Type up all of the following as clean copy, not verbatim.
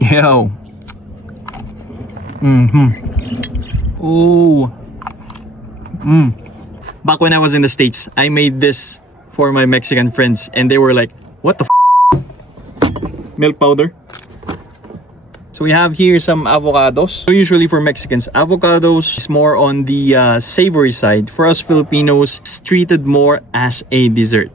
Yo. Oh. Back when I was in the States, I made this for my Mexican friends and they were like, what the milk powder? So we have here some avocados. So usually for Mexicans, avocados is more on the savory side. For us Filipinos, it's treated more as a dessert.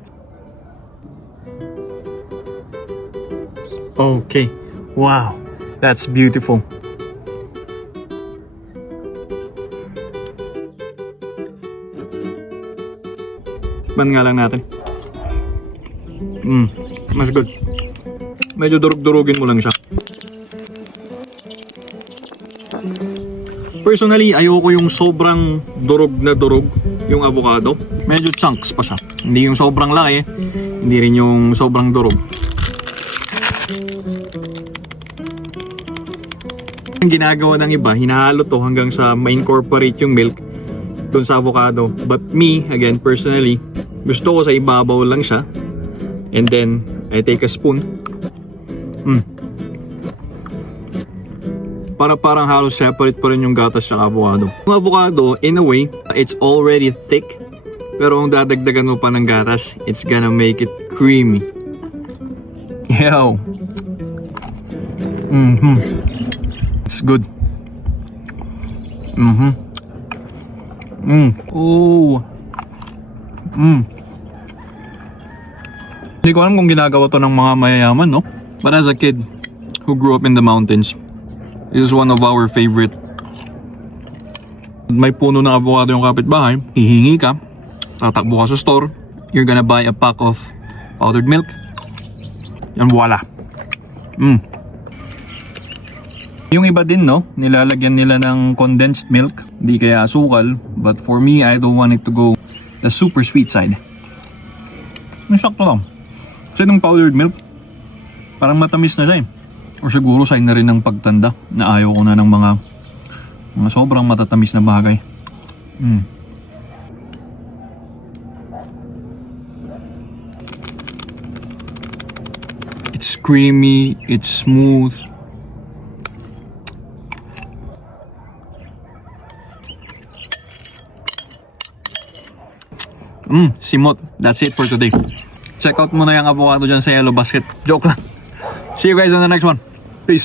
Okay. Wow. That's beautiful. Man nga lang natin. Mas good. Medyo durug-durugin mo lang siya. Personally, ayoko yung sobrang durog na durog yung avocado. Medyo chunks pa siya. Hindi yung sobrang laki, hindi rin yung sobrang durog. Ang ginagawa ng iba, hinahalo to hanggang sa ma-incorporate yung milk dun sa avocado. But me, again, personally, gusto ko sa ibabaw lang siya. And then, I take a spoon. Parang halos separate pa rin yung gatas sa avocado. Yung avocado, in a way, it's already thick. Pero kung dadagdagan mo pa ng gatas, it's gonna make it creamy. Yo. It's good. Oh. Hindi ko alam kung ginagawa to ng mga mayayaman, no? But as a kid who grew up in the mountains, this is one of our favorite. May puno ng avocado yung kapitbahay, hihingi ka, tatakbo ka sa store, you're gonna buy a pack of powdered milk, and voila. Yung iba din, no? Nilalagyan nila ng condensed milk, di kaya asukal, but for me, I don't want it to go the super sweet side. Nasakto lang. Kasi itong powdered milk, parang matamis na siya eh. Or siguro sign na rin ng pagtanda na ayaw ko na ng mga sobrang matatamis na bagay. It's creamy, it's smooth. Simot. That's it for today. Check out mo na yung avocado dyan sa Yellow Basket. Joke lang. See you guys on the next one. Peace.